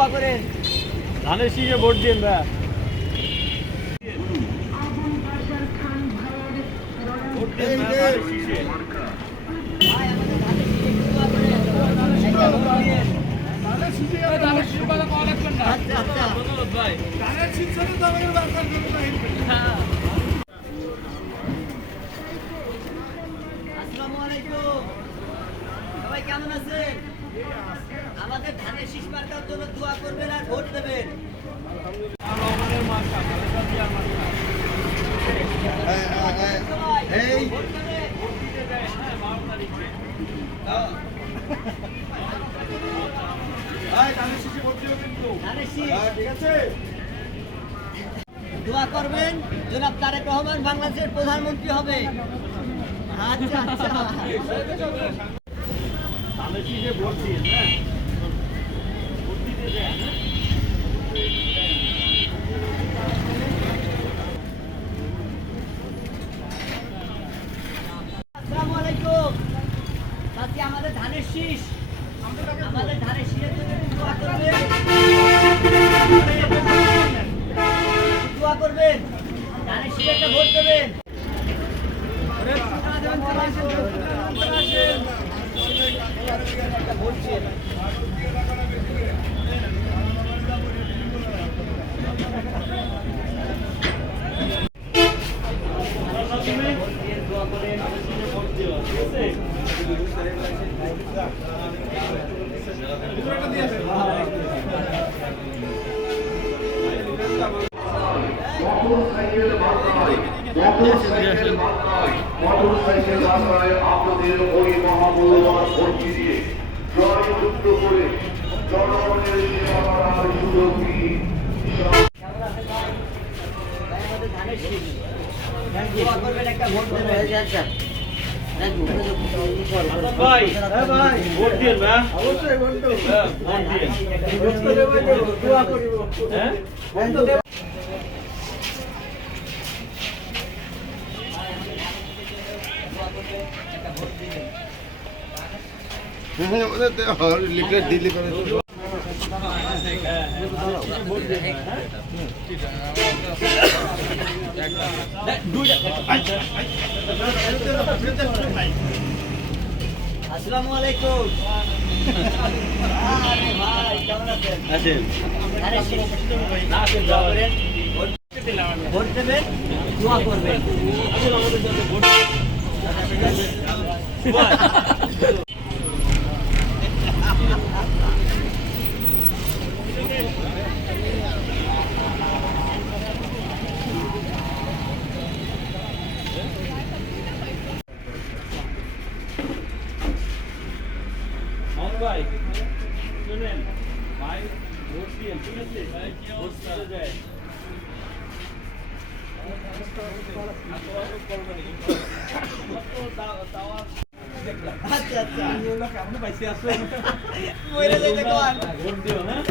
দোয়া করেন। ধানের শীষে ভোট দিন না। ভোট দিন না ধানের শীষে। ভাই আমাদের ধানের শীষে একটু দোয়া করেন। একটা ভোট দিয়েন। ধানের শীষে ধানের শীষে কথা কওয়া লাগবে না। আচ্ছা আচ্ছা ধন্যবাদ ভাই। ধানের শীষে তো আমাদের দরকার নেই। হ্যাঁ। আসসালামু আলাইকুম। সবাই কেমন আছেন? আমাদের ধানের শীষ মার্কার জন্য দোয়া করবেন আর ভোট দেবেন। এই ভোট দেবেন। ধানের শীষ। দোয়া করবেন জনাব তারেক রহমান বাংলাদেশের প্রধানমন্ত্রী হবে। আচ্ছা আচ্ছা ধানের শীষে ভোট দিন হ্যাঁ। ভোট দিতে দেন। আসসালামু আলাইকুম। আজকে আমাদের ধানের শীষ, আমাদের ধানের শীষের জন্য একটু দোয়া করবেন। দোয়া করবেন ধানের শীষে একটা ভোট দেবেন। একটা ভোট দিন। দোয়া করেন। ভোট দিও ঠিক আছে। মোটরসাইকেল মার্কায় আপনাদের ওই মহামূল্যবান ভোটটি দিয়ে জয়যুক্ত করে জনগণের সেবা করার সুযোগ দিন। আমাদের ধানের শীষ। দোয়া করবেন একটা ভোট দেবেন। ভাই হ্যাঁ ভাই ভোট দিন না। অবশ্যই ভোট দেব। ভোট দিন। দোয়া করিব। হ্যাঁ লিফলেট দিল্লি করে আসসালামু আলাইকুম। আরে ভাই কেমন আছেন? আছেন ধানের শীষ। না আছেন দোয়া করেন। দিলাম ভোট দেবেন, দোয়া করবেন। আসলে আমাদের সাথে ভোট ভাই শুনেন ভাই ভোট দিয়ে ঠিক আছে ভোট দিতে যায় আচ্ছা আচ্ছা আপনি পাইছে আসলেন মরে যাইতে কোন ভোট দিও হ্যাঁ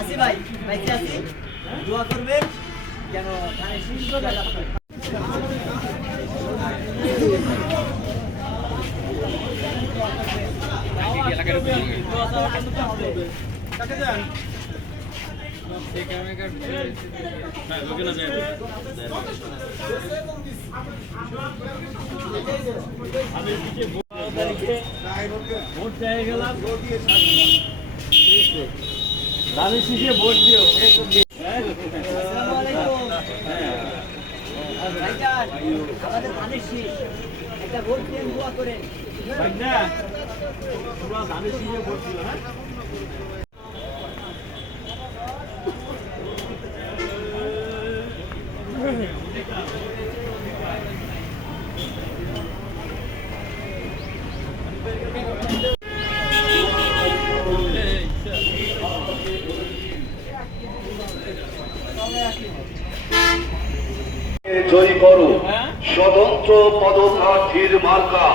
আসি ভাই বাইতে আসি দোয়া করবেন যেন ধানের শীষ জয়লাভ করে। কাকে যান আমি ভোট চাই গেলাম ধানের শীষে ভোট দিও আসসালামু আলাইকুম। ভাইজান, আমাদের ধানের শীষ একটা ভোট দিয়ে দোয়া করেন। না পুরা ধানের শীষে ভোট দিও হ্যাঁ জয়ী করো স্বতন্ত্র পদপ্রার্থীর মার্কা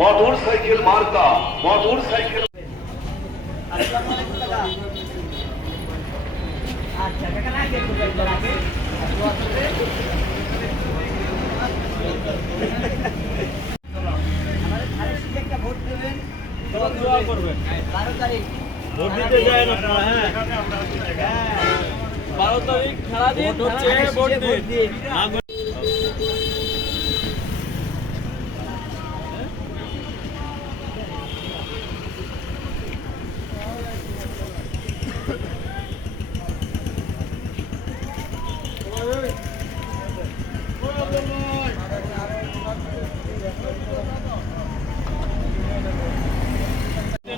মোটরসাইকেল মার্কা মোটরসাইকেল। আসসালামু আলাইকুম দাদা। আচ্ছা কাকা না কেটে দেন আগে দোয়া করবেন। আমাদের ধানের শীষে একটা ভোট দেবেন, দোয়া করবেন 12 তারিখ ভোট দিতে যায় না আপনারা, হ্যাঁ 12 তারিখ খেলা দিন, হচ্ছে ভোট দিন। না করে-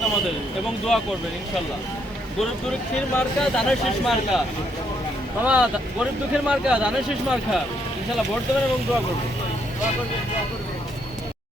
আমাদের এবং দোয়া করবেন ইনশাল্লাহ। গরিব দুঃখীর মার্কা ধানের শীষ মার্কা, বাবা গরিব দুঃখীর মার্কা ধানের শীষ মার্কা, ইনশাল্লাহ ভোট দেবেন এবং দোয়া করবেন।